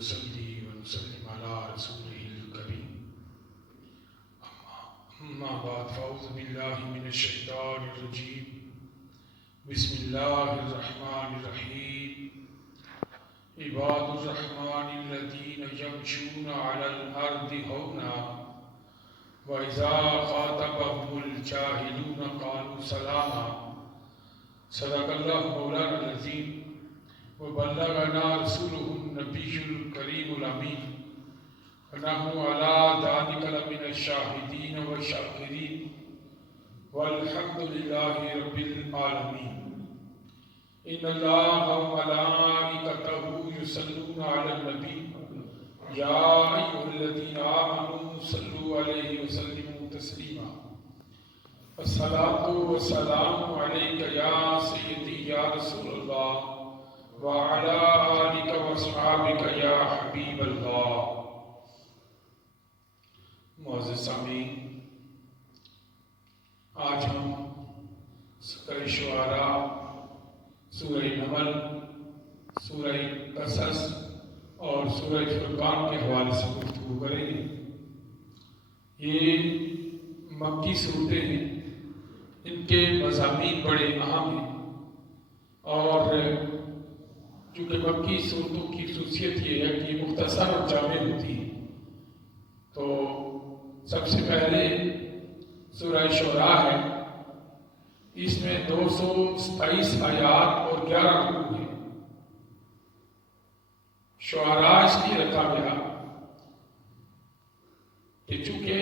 ونصلي ونسلم على رسوله الكريم أما بعد فأعوذ بالله من الشيطان الرجيم بسم الله الرحمن الرحيم عباد الرحمن الذين يمشون على الأرض هونا وإذا خاطبهم الجاهلون قالوا سلاما صدق الله مولانا العظيم وبلغنا رسوله النبي الكريم الأمين ونحن على ذلك لمن الشاهدين والشاكرين والحمد لله رب العالمين إن الله وملائكته يصلون على النبي يا أيها الذين آمنوا صلوا عليه وسلموا تسليما الصلاة والسلام عليك يا سيدي يا رسول الله وعلى آلك وصحابك يا حبيب الله. معزز سامعین، آج ہم سورہ شعراء، سورہ نمل، سورہ قصص اور سورہ فرقان کے حوالے سے گفتگو کریں گے. یہ مکی صورتیں ہیں، ان کے مضامین بڑے اہم ہیں، اور چونکہ مکی صورتوں کی خصوصیت یہ ہے کہ یہ مختصر اور جامع ہوتی ہیں. تو سب سے پہلے سورہ شعراء ہے، اس میں 227 آیات اور 11 رکوع ہیں. شعراء اس لیے رکھا گیا کہ چونکہ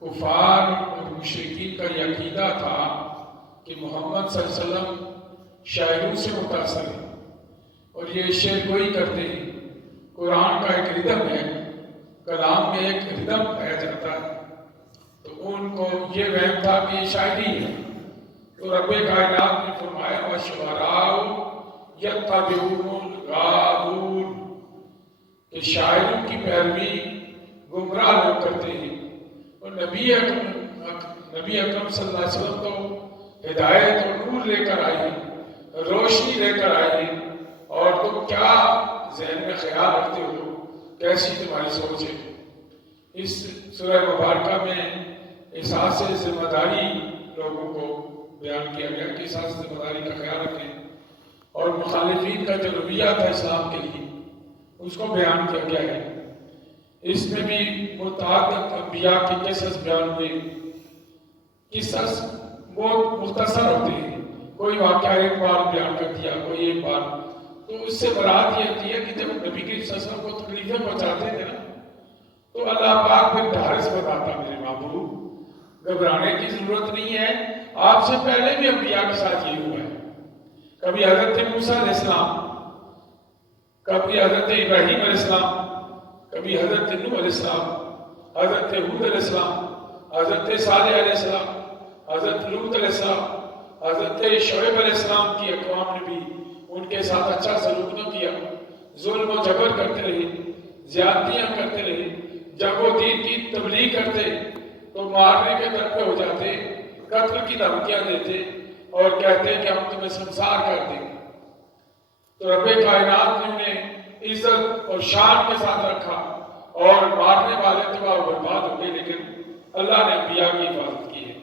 کفار اور مشرکین کا یہ عقیدہ تھا کہ محمد صلی اللہ علیہ وسلم شاعروں سے متاثر ہیں اور یہ شعر گوئی کرتے ہیں. قرآن کا ایک ردم ہے، کلام میں ایک ردم پایا جاتا ہے، تو ان کو یہ وہم تھا کہ یہ شاعری ہے. تو رب کائنات نے فرمایا وَالشُّعَرَاءُ يَتَّبِعُهُمُ الْغَاوُونَ کہ شاعروں کی پیروی گمراہ لوگ کرتے ہیں. اور نبی اکرم صلی اللہ علیہ وسلم تو ہدایت اور نور لے کر آئے ہیں، روشنی لے کر آئے ہیں، اور تم کیا ذہن میں خیال رکھتے ہو، کیسی تمہاری سوچ ہے. اس سورہ مبارکہ میں احساس ذمہ داری لوگوں کو بیان کیا گیا کہ احساس ذمہ داری کا خیال رکھیں، اور مخالفین کا جو رویہ تھا اسلام کے لیے اس کو بیان کیا گیا ہے. اس میں بھی متعدد انبیاء کی قصص بیان ہوئے. قصص بہت مختصر ہوتے ہیں، کوئی واقعہ ایک بار بیان کر دیا، کوئی ایک بار. تو اس سے مراد یہ ہوتی ہے کہ جب نبی کی وسلم کو تکلیفیں پہنچاتے تھے نا، تو اللہ پاک پھر ڈھارس بتاتا میرے محبوب گھبرانے کی ضرورت نہیں ہے. آپ سے پہلے بھی انبیاء کے ساتھ یہ ہوا ہے. کبھی حضرت موسیٰ علیہ السلام، کبھی حضرت ابراہیم علیہ السلام، کبھی حضرت نوح علیہ السلام، حضرت ہود علیہ السلام، حضرت صالح علیہ السلام، حضرت لوط علیہ السلام، حضرت شعیب علیہ السلام کی اقوام نے بھی ان کے ساتھ اچھا سلوک نہ کیا، ظلم و جبر کرتے رہے، زیادتیاں کرتے رہے. جب وہ دین کی تبلیغ کرتے تو مارنے کے در پہ ہو جاتے، قتل کی دھمکیاں دیتے اور کہتے کہ ہم تمہیں سنسار کر دیں گے. تو رب کائنات نے انہیں عزت اور شان کے ساتھ رکھا، اور مارنے والے تباہ و برباد ہو گئے، لیکن اللہ نے انبیاء کی حفاظت کی ہے.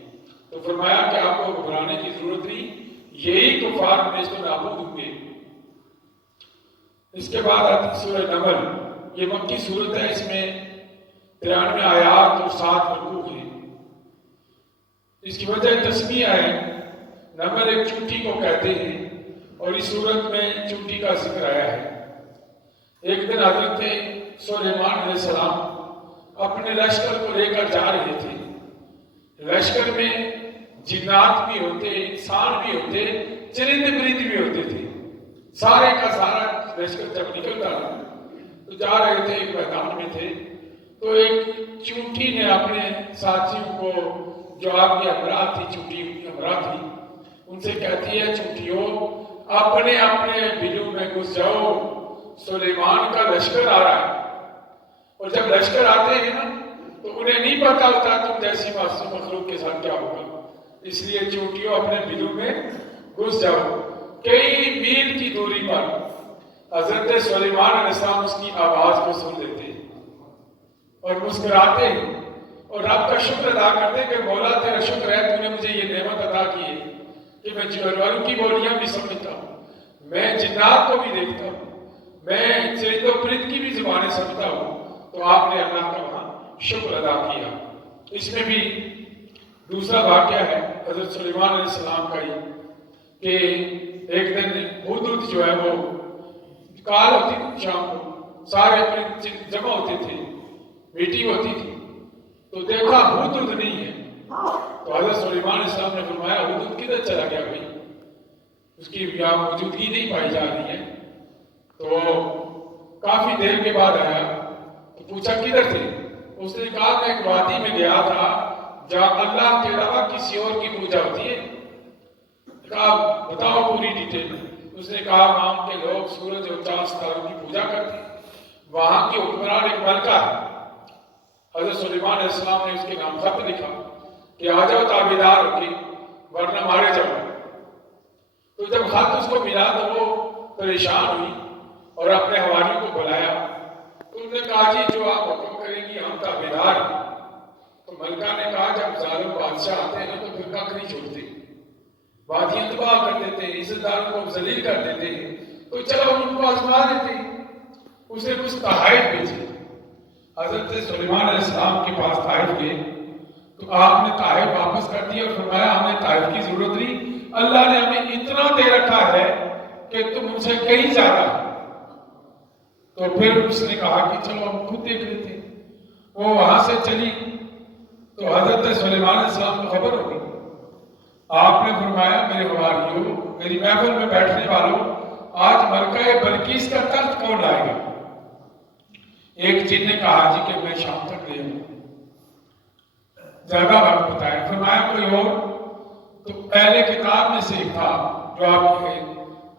تو فرمایا کہ آپ کو گھبرانے کی ضرورت نہیں، یہی کفار میں تو نابود ہوں گے. اس کے بعد آتی سورہ نمل. یہ مکی صورت ہے، اس میں 93 آیات اور 7 رکوع ہیں. اس کی وجہ تسمیہ ہے. نمل ایک چونٹی کو کہتے ہیں، اور اس صورت میں چونٹی کا ذکر آیا ہے. ایک دن حضرت سلیمان علیہ السلام اپنے لشکر کو لے کر جا رہے تھے. لشکر میں جنات بھی ہوتے، انسان بھی ہوتے، چرند پرند بھی ہوتے تھے. سارے کا سارا لشکر جب نکلتا تھا تو جا رہے تھے، ایک میدان میں تھے. تو ایک چونٹی نے اپنے ساتھیوں کو، جو آپ کے ہمراہ تھی، چونٹی ہمراہ تھی، ان سے کہتی ہے چونٹیوں اپنے اپنے بلوں میں گھس جاؤ، سلیمان کا لشکر آ رہا ہے. اور جب لشکر آتے ہیں نا تو انہیں نہیں پتا ہوتا تم جیسی معصوم مخلوق کے ساتھ کیا ہوگا. اس لیے چونٹیوں اپنے بلوں میں گھس جاؤ. کئی میل کی دوری پر حضرت سلیمان علیہ السلام اس کی آواز کو سن لیتے اور مسکراتے اور رب کا شکر ادا کرتے کہ مولا تیرا شکر ہے تو نے مجھے یہ نعمت عطا کی ہے کہ میں جانوروں کی بولیاں بھی سمجھتا ہوں، میں جنات کو بھی دیکھتا ہوں، میں چرند و پرند کی بھی زبانیں سمجھتا ہوں۔ تو آپ نے اللہ کا وہاں شکر ادا کیا۔ اس میں بھی دوسرا واقعہ ہے حضرت سلیمان علیہ السلام کا ہی کہ ایک دن ہدہد جو ہے وہ کال ہوتی تھی، شام کو سارے پرند جمع ہوتے تھے، میٹنگ ہوتی تھی، تو دیکھا ہدہد نہیں ہے۔ تو حضرت سلیمان علیہ السلام نے فرمایا ہدہد کدھر چلا گیا بھائی، اس کی یہاں موجودگی نہیں پائی جا رہی ہے۔ تو کافی دیر کے بعد آیا تو پوچھا کدھر تھے؟ اس نے کہا میں ایک وادی میں گیا تھا جہاں اللہ کے علاوہ کسی اور کی پوجا ہوتی ہے۔ کہا بتاؤ پوری ڈیٹیل میں۔ اس نے کہا وہاں کے لوگ سورج اور چاند ستاروں کی پوجا کرتے ہیں، وہاں کی حکمران ایک ملکہ ہے۔ حضرت سلیمان علیہ السلام نے اس کے نام خط لکھا کہ آ جاؤ تابعدار ہو کے ورنہ مارے جاؤ۔ تو جب خط اس کو ملا تو وہ پریشان ہوئی اور اپنے حواریوں کو بلایا۔ تو انہوں نے کہا جی جو آپ حکم کریں گی ہم تابعدار ہیں۔ تو ملکہ نے کہا جب ظالم بادشاہ آتے ہیں تو پھر کک نہیں چھوڑتے، وادیاں تباہ کر دیتے ہیں، عزت داروں کو ذلیل کر دیتے ہیں، تو چلو ان کو آزما دیتے ہیں۔ اس نے کچھ تحائف بھیجے۔ حضرت سلیمان علیہ السلام کے پاس تحائف گئے تو آپ نے تحائف واپس کر دیا اور فرمایا ہمیں تحائف کی ضرورت نہیں، اللہ نے ہمیں اتنا دے رکھا ہے کہ تم ان سے کہیں زیادہ۔ تو پھر اس نے کہا کہ چلو ہم خود دیکھ لیتے ہیں۔ وہ وہاں سے چلی تو حضرت سلیمان علیہ السلام کو خبر ہو گئی۔ آپ نے فرمایا میرے حواریوں، میری محفل میں بیٹھنے والوں، آج ملکہ بلقیس کا تخت کون لائے گا؟ ایک جن نے کہا جی کہ میں شام تک لے ہوں، زیادہ وقت بتایا۔ فرمایا کوئی اور؟ تو پہلے کتاب میں سے ایک تھا جو آپ کے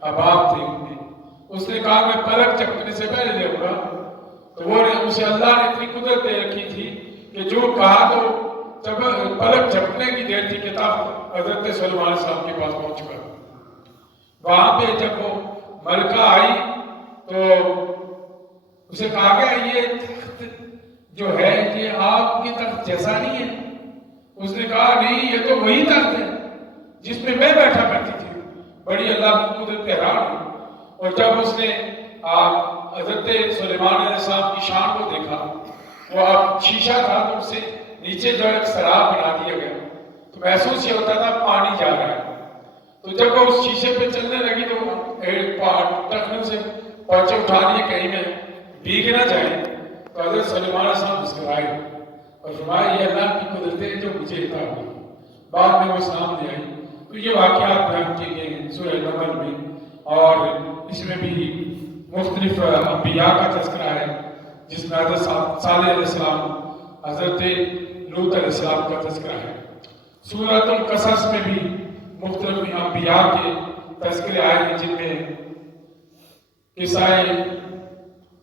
احباب تھے، اس نے کہا میں پلک جھپکنے سے پہلے لے گا۔ تو وہ اسے اللہ نے اتنی قدرت دے رکھی تھی کہ جو کہا تو جب پلک جھپکنے کی دیر تھی کتاب حضرت سلیمان علیہ السلام کے پاس پہنچ کر وہاں پہ جب وہ ملکہ آئی تو اسے کہا گیا یہ تخت جو ہے یہ آپ کے تخت جیسا نہیں ہے۔ اس نے کہا نہیں یہ تو وہی تخت ہے جس میں میں بیٹھا کرتی تھی۔ بڑی اللہ کی قدرت حیران ہوئی، اور جب اس نے حضرت سلیمان علیہ السلام کی شان کو دیکھا، وہ اب شیشہ تھا تو اسے نیچے جو ایک سراب بنا دیا گیا تو محسوس یہ ہوتا تھا پانی جا رہا ہے۔ تو جب وہ اس شیشے پہ چلنے لگی تو ٹخنوں سے پہنچے اٹھا لیے کہیں میں بھیگ نہ جائیں۔ تو حضرت سلیمان علیہ السلام مسکرائے اور فرمایا یہ اللہ کی قدرتیں جو مجھے عطا ہوئی۔ بعد میں وہ سامنے آئی۔ تو یہ واقعات بیان کیے گئے ہیں سورہ نمل میں، اور اس میں بھی مختلف انبیاء کا تذکرہ ہے جس میں حضرت صالح علیہ السلام، حضرت لوط علیہ السلام کا تذکرہ ہے۔ سورۃ القصص میں بھی مختلف انبیاء کے تذکرے آئے ہیں جن میں قصہ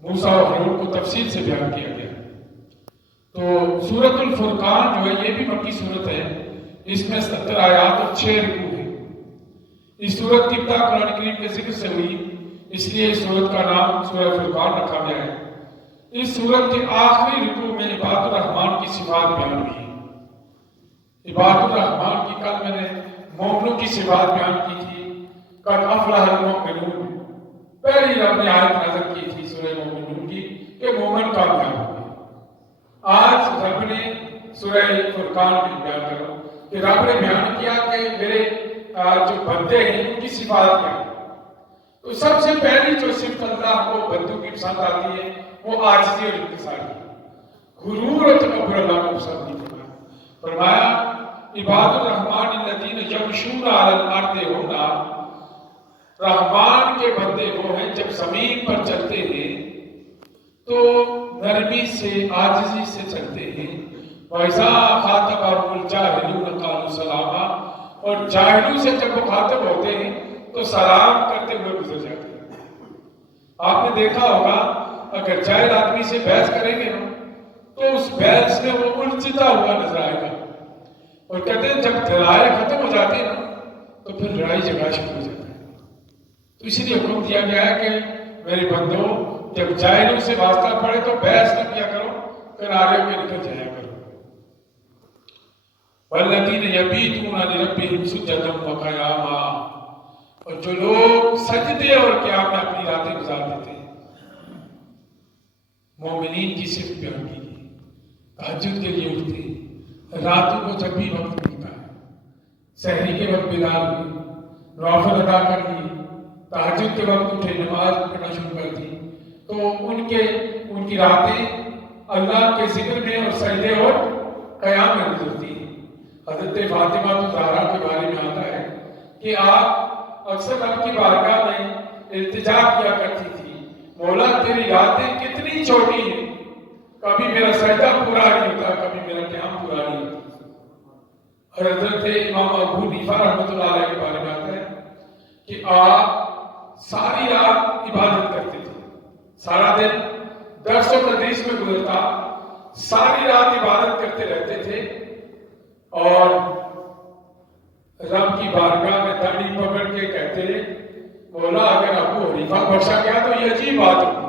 موسیٰ و ہارون کو تفصیل سے بیان کیا گیا۔ تو سورۃ الفرقان جو ہے یہ بھی مکی سورت ہے، اس میں 70 آیات اور 6 رکوع ہیں۔ اس سورت کی ابتدا قرآن کریم کے ذکر سے ہوئی، اس لیے اس سورت کا نام سورہ فرقان رکھا گیا ہے۔ اس سورت کے آخری رکوع میں عباد الرحمن کی صفات بیان ہوئی ہے۔ عباد الرحمن کی کل میں نے مومنوں کی صفات بیان کی تھی، قد افلح المؤمنون، پہلی رب نے آیت نازل کی تھی سورہ مومنون کی کہ مومن کامیاب ہوگا۔ آج رب نے سورہ فرقان میں بیان کرا کہ رب نے بیان کیا کہ میرے جو بندے ہیں ان کی صفات کیا ہے۔ تو سب سے پہلی جو صفت اللہ کو بندوں کی پسند آتی ہے وہ عاجزی اور انکساری ہے۔ غرور اور تکبر اللہ کو پسند نہیں کرتا۔ فرمایا عباد الرحمن الذین یمشون علی الارض ہونا، رحمان کے بندے وہ ہیں جب زمین پر چلتے ہیں تو نرمی سے عاجزی سے چلتے ہیں۔ وَإِذَا خَاطَبَهُمُ الْجَاهِلُونَ قَالُوا سَلَامًا، اور جاہلوں سے جب مخاطب ہوتے ہیں تو سلام کرتے ہوئے گزر جاتے ہیں۔ آپ نے دیکھا ہوگا اگر جاہل آدمی سے بحث کریں گے تو اس بحث میں وہ الجھتا ہوا نظر آئے گا، اور کہتے ہیں جب دلائل ختم ہو جاتے ہیں تو پھر لڑائی جھگڑا شروع ہو جاتا ہے۔ تو اسی لیے حکم دیا گیا ہے کہ میرے بندو جب جاہلوں سے واسطہ پڑے تو بحث نہ کیا کرو، کنارے کے نکل جایا کرو۔ والذین یبیتون لربہم سجدا وقیاما، اور جو لوگ سجدے اور قیام میں اپنی راتیں گزار دیتے ہیں، مومنین کی صرف بیان کی گئی، تہجد کے لیے اٹھتے ہیں، راتوں کو جب بھی وقت ملتا ہے، سحری کے وقت بیدار ہوئے، نوافل ادا کر لیے، تہجد کے وقت اٹھے، نماز پڑھنا شروع کر دی، تو ان کی راتیں اللہ کے ذکر میں اور سجدے اور قیام میں گزرتی ہیں۔ حضرت فاطمہ الزہرا کے بارے میں آتا ہے کہ آپ اکثر آپ کی بارگاہ میں التجا کیا کرتی تھی، مولا تیری راتیں کتنی چھوٹی ہیں، کبھی میرا سجدہ پورا نہیں ہوتا، کبھی میرا قیام پورا نہیں ہوتا۔ اور حضرت امام ابو حنیفہ رحمۃ اللہ علیہ کے بارے میں آتا ہے کہ آپ ساری رات عبادت کرتے تھے، سارا دن درس و تدریس میں گزرتا، ساری رات عبادت کرتے رہتے تھے، اور رب کی بارگاہ میں داڑھی پکڑ کے کہتے ہیں مولا اگر ابو حنیفہ بخشا گیا تو یہ عجیب بات ہوگی،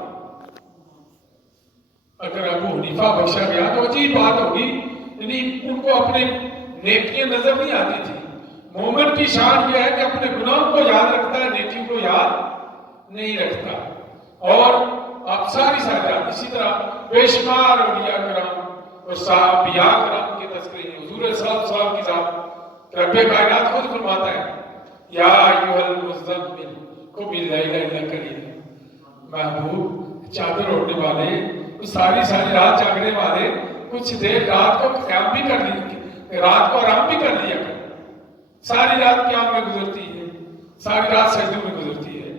اگر ابو حنیفہ بخشا گیا تو عجیب بات ہوگی، یعنی ان کو اپنے نیکیاں نظر نہیں آتی تھی۔ مومن کی شان یہ ہے کہ اپنے گناہوں کو یاد رکھتا ہے، نیکیوں کو یاد نہیں رکھتا۔ اور آپ ساری رات اسی طرح بے شمار اولیاء کرام اور صحابیاء کرام کے تذکرے ہیں۔ حضور صلی اللہ علیہ وسلم کی ذات رب کائنات خود فرماتا ہے یا ایھا المزمل قم اللیل الا قلیلا، محبوب چادر اوڑھنے والے، ساری رات جاگنے والے، کچھ دیر رات کو قیام بھی کر لیجیے، رات کو آرام بھی کر لیا کریں۔ ساری رات قیام میں گزرتی ہے، ساری رات سجدوں میں گزرتی ہے،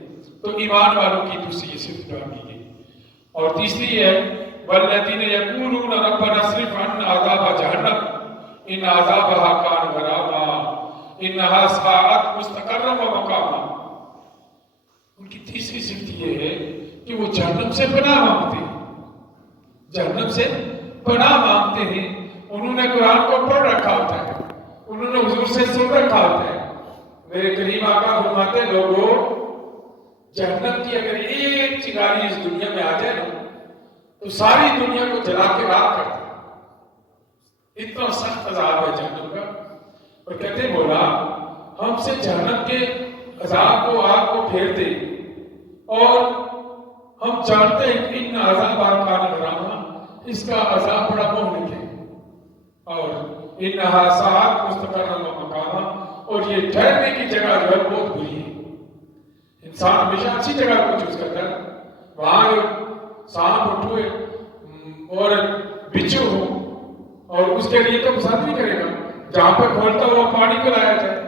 تو ایمان والوں کی دوسری یہ صفت بیان کی گئی۔ اور تیسری ہے والذین یقولون ربنا اصرف عنا عذاب جہنم ان عذابها کان غراما انها ساءت مستقرا ومقاما۔ ان کی تیسری صفت یہ ہے کہ وہ جہنم سے پناہ مانگتے ہیں، جہنم سے پناہ مانگتے ہیں۔ انہوں نے قرآن کو پڑھ رکھا ہوتا ہے، انہوں نے حضور سے سن رکھا ہوتا ہے۔ میرے کریم آقا فرماتے ہیں لوگوں جہنم کی اگر ایک چنگاری اس دنیا میں آ جائے نا تو ساری دنیا کو جلا کے راکھ کر دے، اتنا سخت عذاب ہے جہنم کا۔ اور کہتے ہیں مولا ہم سے جہنم کے عذاب کو، آگ کو پھیر دے، اور ہم جانتے ہیں کہ ان عذاب کان غراما، اس کا عذاب بڑا مہلک ہے، اور انہا ساعت مستقرا ومقاما، اور یہ ٹھہرنے کی جگہ جو ہے بہت بری ہے۔ انسان ہمیشہ اچھی جگہ کو چوز کرتا ہے، وہاں سانپ اٹھوئے اور بچھو ہو، اور اس کے لیے تو پسند نہیں کرے گا۔ جہاں پہ کھولتا ہوا پانی کو لایا جائے،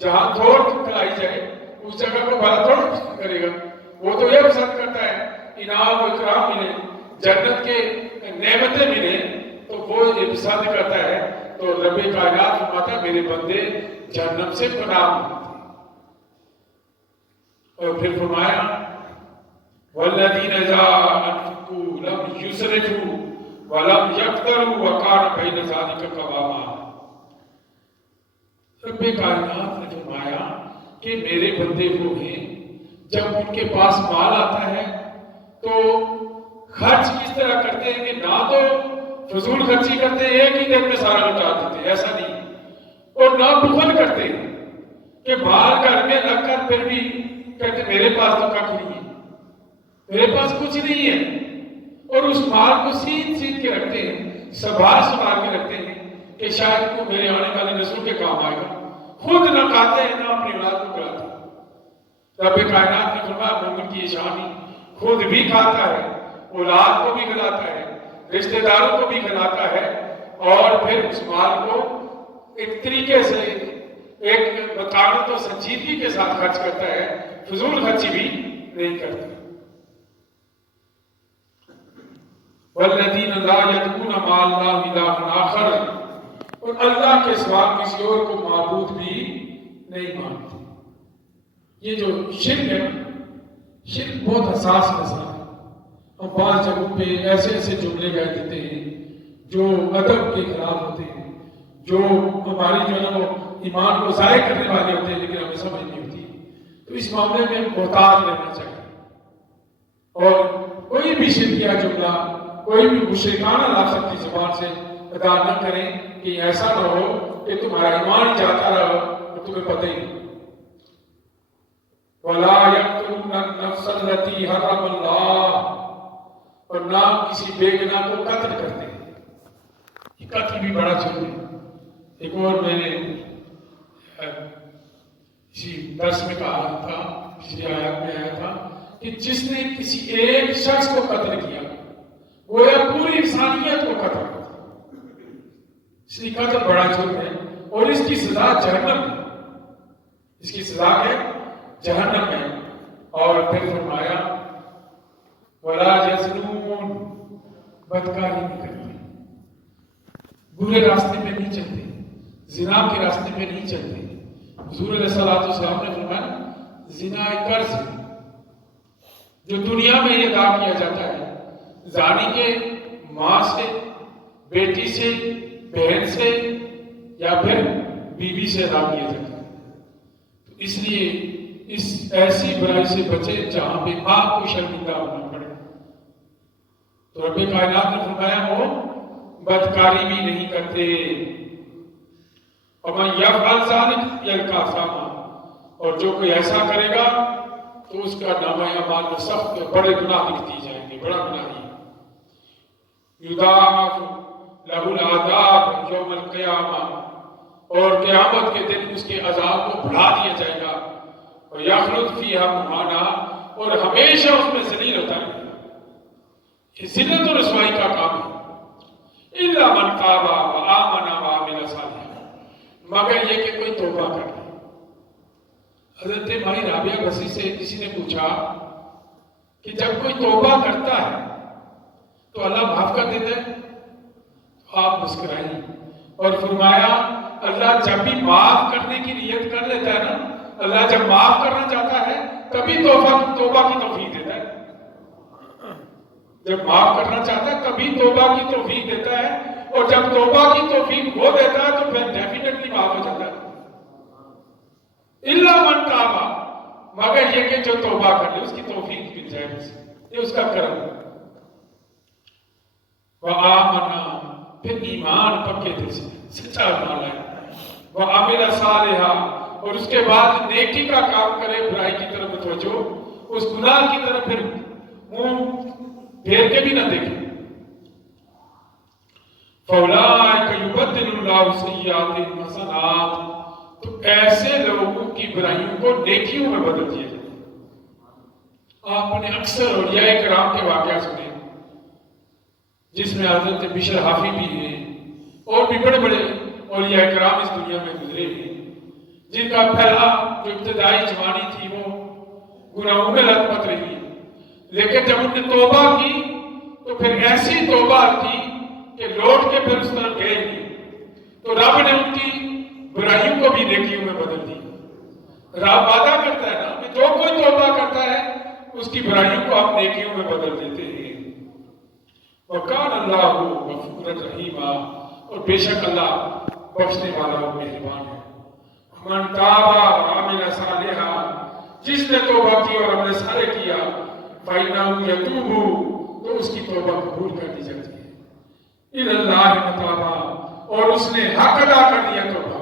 جہاں تھوڑ کھلائی جائے، اس جگہ کو بڑا تھوڑ پسند کرے گا۔ وہ تو یہ پسند کرتا ہے انعام و اکرام ملے، جنت کے نعمتیں ملے، تو وہ یہ پسند کرتا ہے۔ تو رب کائنات فرماتا ہے میرے بندے جہنم سے پناہ مانگتے ہیں۔ اور پھر فرمایا والذین اذا انفقوا لم یسرفوا ولم یقتروا وکان بین ذلک قواما۔ رب کائنات نے فرمایا کہ میرے بندے وہ ہیں جب ان کے پاس مال آتا ہے تو خرچ کس طرح کرتے ہیں کہ نہ تو فضول خرچی کرتے ہیں، ایک ہی دن میں سارا لٹا دیتے، ایسا نہیں، اور نہ بخل کرتے ہیں کہ مال گھر میں رکھ کر پھر بھی کہتے میرے پاس تو کچھ نہیں ہے، میرے پاس کچھ نہیں ہے، اور اس مال کو سین کے رکھتے ہیں، سنبھال کے رکھتے ہیں کہ شاید کو میرے آنے والی نسل کے کام آئے گا۔ خود نہ کھاتے ہیں نہ اپنی اولاد کو کھلاتے ہیں۔ رب کائنات نے فرمایا مومن کی یہ شان ہی، خود بھی کھاتا ہے، اولاد کو بھی کھلاتا ہے، رشتہ داروں کو بھی کھلاتا ہے، اور پھر اس مال کو ایک طریقے سے ایک مقامت و سنجیدگی کے ساتھ خرچ کرتا ہے، فضول خرچی بھی نہیں کرتا۔ والذین لا یدعون مع اللہ الہا آخر، اور اللہ کے سوا کسی اور کو معبود بھی نہیں مانتے۔ یہ جو شرک ہے، شرک بہت حساس مسئلہ ہے۔ ہم بعض جگہوں پہ ایسے ایسے جملے کہہ دیتے ہیں جو ادب کے خلاف ہوتے ہیں، جو ہماری جو ہے وہ ایمان کو ضائع کرنے والے ہوتے ہیں، لیکن ہمیں سمجھ نہیں ہوتی۔ تو اس معاملے میں محتاط رہنا چاہیے، اور کوئی بھی شرکیہ جملہ کوئی بھی مشرکانہ لفظ کی زبان سے ادا نہ کریں کہ ایسا نہ ہو کہ تمہارا ایمان ہی جاتا رہو اور تمہیں پتہ ہی نہیں۔ وَلَا يَقْتُلُونَ النَّفْسَ الَّتِي حَرَّمَ اللَّهُ، اور نہ کسی بے گناہ کو قتل کرتے ہیں۔ یہ قتل بھی بڑا جرم ہے۔ ایک اور میں نے اسی درس میں کہا تھا، پچھلی آیات میں آیا تھا کہ جس نے کسی ایک شخص کو قتل کیا گویا پوری انسانیت کو قتل کیا، اس لیے قتل بڑا جرم ہے اور اس کی سزا جہنم ہے، اس کی سزا ہے جہنم ہے۔ اور پھر فرمایا وَلَا يَزْنُونَ، بدکاری نہیں کرتے، برے راستے میں نہیں چلتے، زنا کے راستے میں نہیں چلتے۔ حضور علیہ السلام نے فرمایا زنا ایک قرض ہے جو دنیا میں ادا کیا جاتا ہے، زانی کے ماں سے، بیٹی سے، بہن سے یا پھر بیوی سے ادا کیا جاتا ہے۔ تو اس لیے اس ایسی برائی سے بچے جہاں پہ آپ کو شرمندہ ہونا پڑے۔ تو رب کائنات نے فرمایا وہ بدکاری بھی نہیں کرتے۔ اور من یفعل ذلک یلقى اثاما، اور جو کوئی ایسا کرے گا تو اس کا نامہ اعمال میں سخت بڑے گناہ لکھ جائیں گے، بڑا گناہ ہے۔ یضاعف لہ العذاب یوم القیامہ، اور قیامت کے دن اس کے عذاب کو بڑھا دیا جائے گا، اور یخلد فیہا مہانا، اور ہمیشہ اس میں ذلیل ہوتا رہے گا۔ یہ ذلت و رسوائی کا کام ہے۔ الا من تاب وآمن وعمل صالحا، مگر یہ کہ کوئی توبہ کر لے۔ حضرت مائی رابعہ بصری سے کسی نے پوچھا کہ جب کوئی توبہ کرتا ہے تو اللہ معاف کر دیتا ہے؟ آپ مسکرائیں اور فرمایا اللہ جب بھی معاف کرنے کی نیت کر لیتا ہے نا، اللہ جب معاف کرنا چاہتا ہے تبھی توبہ کی توفیق دیتا ہے۔ جب معاف کرنا چاہتا ہے تبھی توبہ کی توفیق دیتا ہے، اور جب توبہ کی توفیق ہو دیتا ہے تو پھر ڈیفینیٹلی معاف ہو جاتا ہے۔ الا من تاب، مگر یہ کہ جو توبہ کر لے اس کی توفیق مل جائے اسے، یہ اس کا کرم ہے۔ وآمنا، پھر ایمان پکے دل سے سچا ایمان لائے، وعمل صالحا، اور اس کے بعد نیکی کا کام کرے، برائی کی طرف متوجہ، اس گناہ کی طرف پھر منہ پھیر کے بھی نہ دیکھے۔ فَأُولَٰئِكَ يُبَدِّلُ اللَّهُ سَيِّئَاتِهِمْ حَسَنَاتٍ، تو ایسے لوگوں کی برائیوں کو نیکیوں میں بدل دیا جائے۔ آپ نے اکثر اولیاء کرام کے واقعہ سنے جس میں حضرت بشر حافی بھی ہیں اور بھی بڑے بڑے اولیاء کرام اس دنیا میں گزرے ہیں، جن کا پہلا جو ابتدائی جوانی تھی وہ گناہوں میں لت پت رہی، لیکن جب انہوں نے توبہ کی تو پھر ایسی توبہ کی کہ لوٹ کے پھر اس طرح گئے نہیں، تو رب نے ان کی برائیوں کو بھی نیکیوں میں بدل دی۔ رب وعدہ کرتا ہے نا کہ جو کوئی توبہ کرتا ہے اس کی برائیوں کو آپ نیکیوں میں بدل دیتے ہیں۔ وَقَانَ اللَّهُ غَفُورًا رَحِيمًا، اور بے شک اللہ بخشنے والا اور مہربان ہے۔ مَن تَابَ وَعَمِلَ صَالِحًا، جس نے توبہ کی اور عمل صالح کیا، فَإِنَّهُ يَتُوبُ، تو اس کی توبہ قبول کر دی جاتی ہے۔ إِلَى اللَّهِ مَتَابًا، اور اس نے حق ادا کر دیا توبہ۔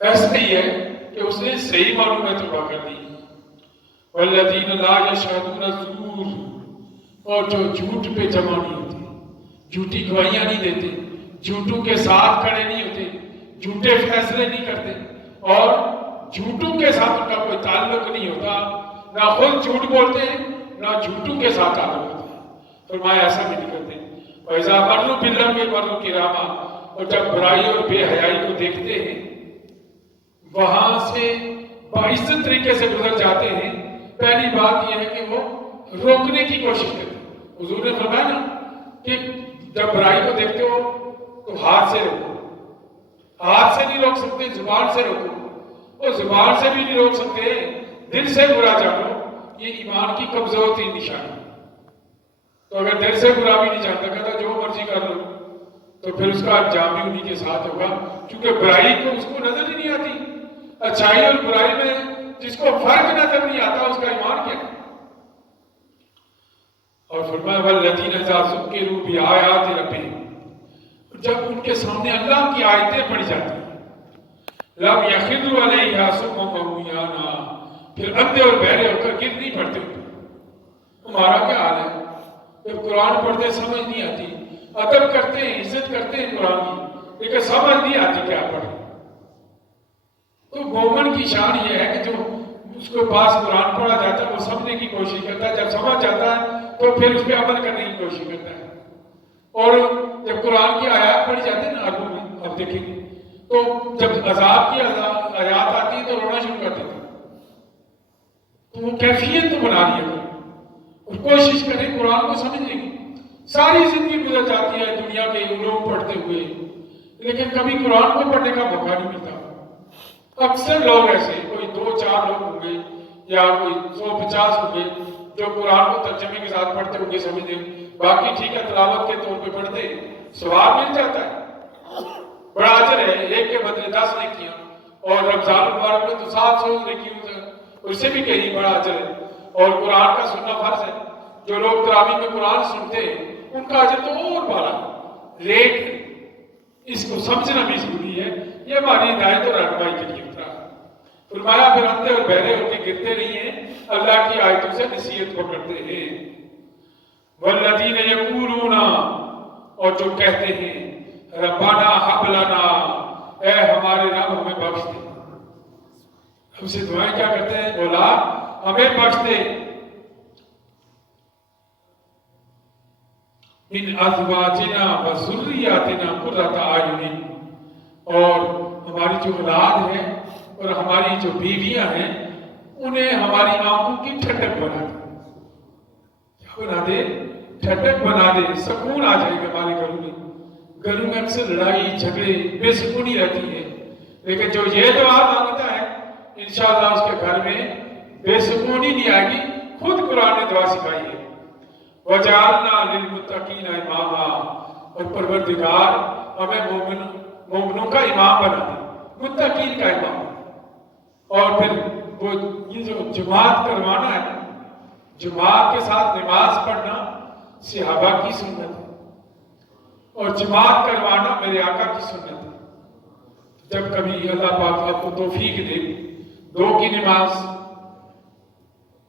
ایسا ہی ہے کہ اس نے صحیح معلوم میں توبہ کر دی۔ وَالَّذِينَ لَا يَشْهَدُونَ الزُّورَ، اور جو جھوٹ پہ جمع نہیں ہوتے، جھوٹی گواہیاں نہیں دیتے، جھوٹوں کے ساتھ کھڑے نہیں ہوتے، جھوٹے فیصلے نہیں کرتے، اور جھوٹوں کے ساتھ ان کا کوئی تعلق نہیں ہوتا، نہ خود جھوٹ بولتے ہیں نہ جھوٹوں کے ساتھ تعلق ہوتا ہے۔ فرمایا ایسا بھی نہیں کرتے۔ وَإِذَا مَرُّوا بِاللَّغْوِ مَرُّوا كِرَامًا، اور جب برائی اور بے حیائی کو دیکھتے ہیں وہاں سے باعزت طریقے سے گزر جاتے ہیں۔ پہلی بات یہ ہے کہ وہ روکنے کی کوشش کرتے ہیں۔ حضور نے فرمایا نا کہ جب برائی کو دیکھتے ہو تو ہاتھ سے روکو، ہاتھ سے نہیں روک سکتے زبان سے روکو، اور زبان سے بھی نہیں روک سکتے دل سے برا جانو، یہ ایمان کی کمزور تھی نشانی۔ تو اگر دل سے برا بھی نہیں جانتا، کہتا جو مرضی کر لو، تو پھر اس کا انجام بھی انہی کے ساتھ ہوگا، کیونکہ برائی تو اس کو نظر ہی نہیں آتی۔ اچھائی اور برائی میں جس کو فرق نظر نہیں آتا اس کا ایمان کیا ہے؟ اور فرمایا والذین اذا ذکروا بآیات ربہم، جب ان کے سامنے اللہ کی آیتیں پڑھی جاتی ہیں لم یخروا علیہا صما وعمیانا، پھر اندھے اور بہرے ہو کر گر نہیں پڑتے ہوتے۔ ہمارا کیا حال ہے؟ جب قرآن پڑھتے سمجھ نہیں آتی، ادب کرتے ہیں، عزت کرتے ہیں قرآن کی، لیکن سمجھ نہیں آتی کیا پڑھیں۔ تو مومن کی شان یہ ہے کہ جو اس کے پاس قرآن پڑھا جاتا ہے وہ سمجھنے کی کوشش کرتا ہے، جب سمجھ جاتا ہے تو پھر اس پہ عمل کرنے کی کوشش کرتا ہے۔ اور جب قرآن کی آیات پڑھی جاتی ہے نا عربوں میں، آپ دیکھیں گے تو جب عذاب کی آیات آتی ہے تو رونا شروع کر دیتے ہیں۔ تو وہ کیفیت تو بنا لیا کریں اور کوشش کریں قرآن کو سمجھنے کی۔ ساری زندگی گزر جاتی ہے دنیا کے علوم پڑھتے ہوئے، لیکن کبھی قرآن کو پڑھنے کا موقع نہیں ملتا۔ اکثر لوگ ایسے، کوئی 2-4 لوگ ہوں گے یا کوئی 150 ہوں گے جو قرآن کو ترجمے کے ساتھ پڑھتے ہوں گے، سمجھتے ہیں، باقی ٹھیک ہے تلاوت کے طور پہ پڑھتے، ثواب مل جاتا ہے، بڑا اجر ہے، ایک کے بدلے 10 نیکیاں، اور رمضان المبارک میں تو 700 نیکیوں سے اس سے بھی کہیں بڑا اجر ہے۔ اور قرآن کا سننا فرض ہے، جو لوگ تراویح میں قرآن سنتے ہیں ان کا اجر تو اور بڑا ہے، لیکن اس کو سمجھنا بھی ضروری ہے، یہ ہماری ہدایت اور رہنمائی کے لیے اترا ہے۔ فرمایا پھر اندھے اور بہرے ہو کے گرتے نہیں ہیں، اللہ کی آیتوں سے نصیحت پکڑتے ہیں۔ والذین یقولون، اور جو کہتے ہیں ربنا ہب لنا، اے ہمارے رب ہمیں بخش دے۔ ہم سے دعائیں کیا کرتے ہیں؟ مولا ہمیں بخش دے، من ازواجنا و ذریاتنا قرۃ اعین، اور ہماری جو اولاد ہے اور ہماری جو بیویاں ہیں انہیں ہماری آنکھوں کی ٹھنڈک بنا دے۔ کیا بنا دے؟ ٹھنڈک بنا دے، سکون آ جائے گا ہمارے گھروں میں۔ گھروں میں اکثر لڑائی جھگڑے بے سکونی رہتی ہے، لیکن جو یہ دعا مانگتا ہے انشاءاللہ اس کے گھر میں بے سکونی نہیں آئے گی۔ خود قرآن نے دعا سکھائی ہے، وَجَعَلْنَا لِلْمُتَّقِينَ إِمَامًا، اور پروردگار ہمیں مومنوں کا امام بنا دے، متقین کا امام بنا۔ اور پھر وہ یہ جو جماعت کروانا ہے، جماعت کے ساتھ نماز پڑھنا صحابہ کی سنت ہے، اور جماعت کروانا میرے آقا کی سنت ہے۔ جب کبھی اللہ پاک آپ کو توفیق دے، 2 کی نماز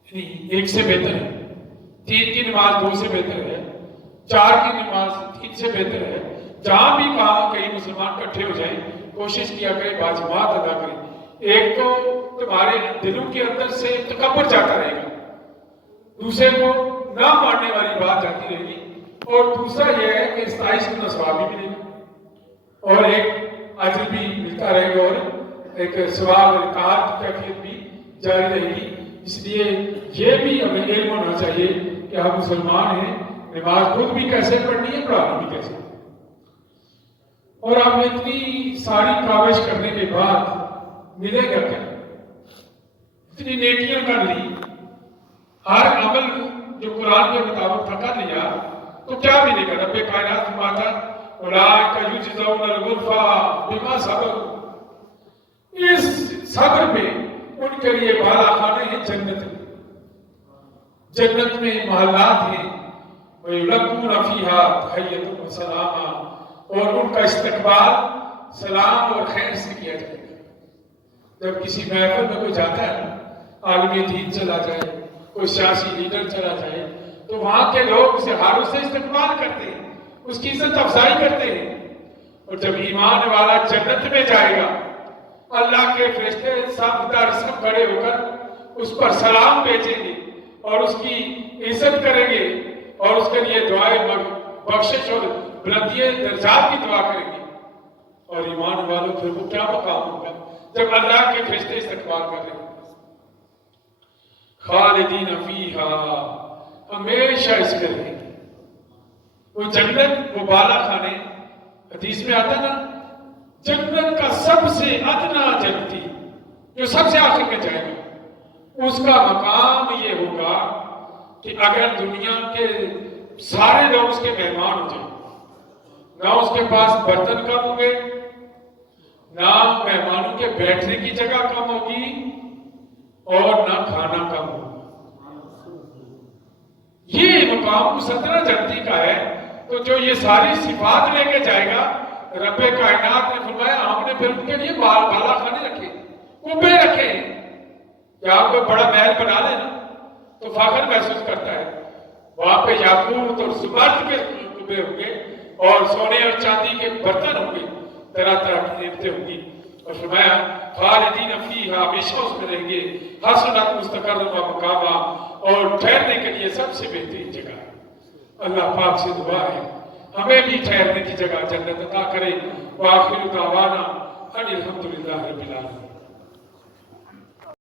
ایک سے بہتر ہے، 3 کی نماز 2 سے بہتر ہے، 4 کی نماز 3 سے بہتر ہے۔ جہاں بھی کہیں مسلمان کٹھے ہو جائیں کوشش کیا کریں باجماعت ادا کریں۔ ایک تو تمہارے دلوں کے اندر سے تکبر جاتا رہے گا، دوسرے کو نہ ماننے والی بات جاتی رہے گی، اور دوسرا یہ ہے کہ ستائش کو ثواب بھی ملے گا اور ایک اجر بھی ملتا رہے گا، اور ایک ثواب اور اطاعت کی کیفیت بھی جاری رہے گی۔ اس لیے یہ بھی ہمیں علم ہونا چاہیے کہ ہم مسلمان ہیں، نماز خود بھی کیسے پڑھنی ہے، پڑھانی بھی کیسے۔ اور آپ نے اتنی ساری کاوش کرنے کے بعد ملے گا کیا؟ اتنی نیکیاں کر لی، ہر عمل جو قرآن کے مطابق تھا کر لیا، تو کیا ملے گا؟ رب کائنات فرماتا اولئک یجزون الغرفہ بما صبروا، اس صبر پہ ان کے لیے بالا خانے ہیں جنت میں، جنت میں محلات ہیں، وَيُلَقُّونَ فِيهَا تَحِيَّةً وَسَلَامًا، اور ان کا استقبال سلام اور خیر سے کیا جائے گا۔ جب کسی محفل میں کوئی جاتا ہے، عالم دین چلا جائے، کوئی سیاسی لیڈر چلا جائے، تو وہاں کے لوگ اسے ہاروں سے استقبال کرتے ہیں، اس کی عزت افزائی کرتے ہیں۔ اور جب ایمان والا جنت میں جائے گا، اللہ کے فرشتے سب در سب کھڑے ہو کر اس پر سلام بھیجیں گے اور اس کی عزت کریں گے، اور اس کے لیے دعائیں بخشش اور بلندی درجات کی دعا کریں گے۔ اور ایمان والوں پھر وہ کیا مقام ہوگا جب اللہ کے فرشتے استقبال کر رہے ہیں۔ خالدین فیہا، ہمیشہ اس میں رہیں گے۔ وہ جنت، وہ بالا خانے، حدیث میں آتا نا، جنت کا سب سے ادنا جنتی جو سب سے آخر میں جائے گا، اس کا مقام یہ ہوگا کہ اگر دنیا کے سارے لوگ اس کے مہمان ہو جائیں، نہ اس کے پاس برتن کم ہوں گے، نہ مہمانوں کے بیٹھنے کی جگہ کم ہوگی، اور نہ کھانا کم ہوگا۔ یہ مقام 17 جنتی کا ہے، تو جو یہ ساری صفات لے کے جائے گا، رب کائنات نے فرمایا ہم نے پھر ان کے لیے بالا خانے رکھے، کبے رکھے ہیں کہ آپ کو بڑا محل بنا لے نا تو فخر محسوس کرتا ہے۔ وہاں پہ یاقوت اور زبرجد کے کبے ہوں گے اور سونے اور چاندی کے برتن ہوں گے، طرح طرح کی نعمتیں ہوں گی، اور فرمایا خالدین فیہا، ہمیشہ اس میں رہیں گے، حسنت مستقر و مقامہ، اور ٹھہرنے کے لیے سب سے بہترین جگہ ہے۔ اللہ پاک سے دعا ہے ہمیں بھی ٹھہرنے کی جگہ جنت عطا کرے۔ وآخر دعوانا ان الحمدللہ رب العالمین۔